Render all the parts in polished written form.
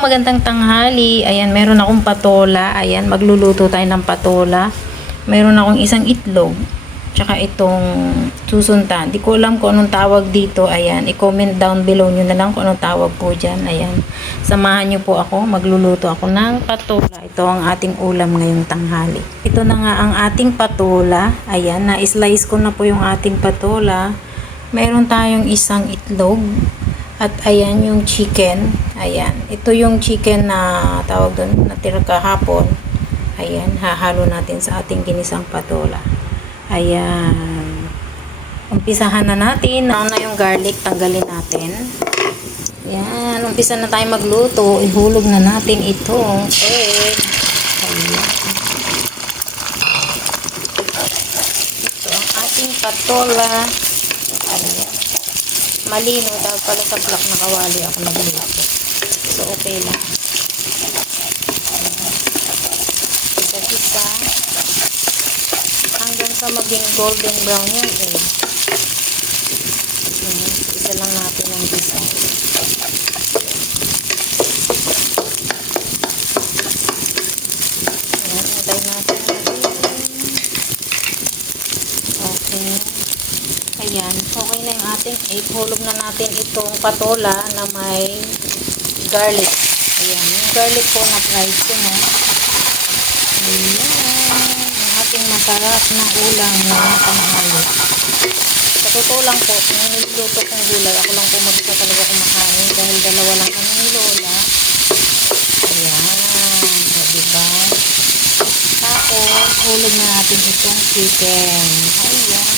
magandang tanghali. Ayan, meron akong patola. Ayan, magluluto tayo ng patola. Meron akong isang itlog. Tsaka itong susuntan. Di ko alam kung anong tawag dito. Ayan, i-comment down below nyo na lang kung anong tawag po dyan. Ayan, samahan nyo po ako. Magluluto ako ng patola. Ito ang ating ulam ngayong tanghali. Ito na nga ang ating patola. Ayan, na-slice ko na po yung ating patola. Meron tayong isang itlog. At ayan yung chicken. Ayan. Ito yung chicken na tawag doon, natira kahapon. Ayan. Hahalo natin sa ating ginisang patola. Ayan. Umpisahan na natin. Na yung garlic. Tanggalin natin. Ayan. Umpisa na tayo magluto. Ihulog na natin itong egg. Ayan. Ito ang ating patola. Ayan. Malino dahil pala sa black na kawali ako nagluto. So, okay lang. Isa-isa. Hanggang sa maging golden brown yan eh. Isa lang natin ang isa. Ayan, hintay natin. Okay. Ayan, okay na yung ating egg. Hulog na natin itong patola na may garlic. Ayan, yung garlic po na fried ko na. Ayan, ang ating masarap na ulam na tanghali. Sa totoo lang po, yung niluluto kong gulay, ako lang po mag-isa talaga kumakain dahil dalawa lang kami ni Lola. Ayan, o diba? Tapos, hulog na natin itong chicken. Ayan.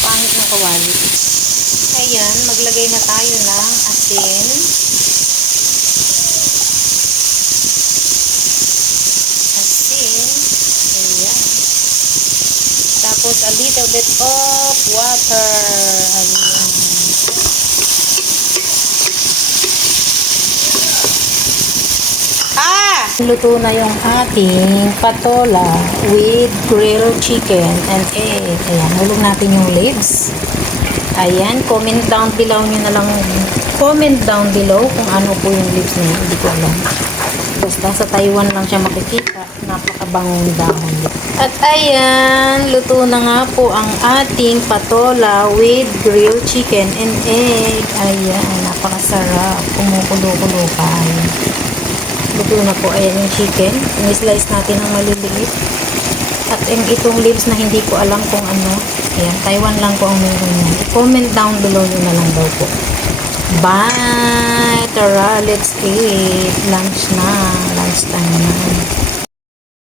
Pangit ng kawali. Ayan, maglagay na tayo ng asin. Asin. Ayan. Tapos a little bit of water. Ayan. Luto na yung ating patola with grilled chicken and egg. Ayan, hulog natin yung leaves. Ayan, comment down below nyo na lang. Comment down below kung ano po yung leaves na yun. Hindi ko alam. Basta sa Taiwan lang siya makikita. Napakabangong dahon. At ayan, luto na nga po ang ating patola with grilled chicken and egg. Ayan, napakasarap. Kumukulo-kulo pa. Luto na po. Ayan yung chicken. I-slice natin ng maliliit. At yung itong leaves na hindi ko alam kung ano. Ayan, Taiwan lang po ang meron yan. Comment down below nyo na lang daw po. Bye! Tara, let's eat. Lunch na. Lunch time na.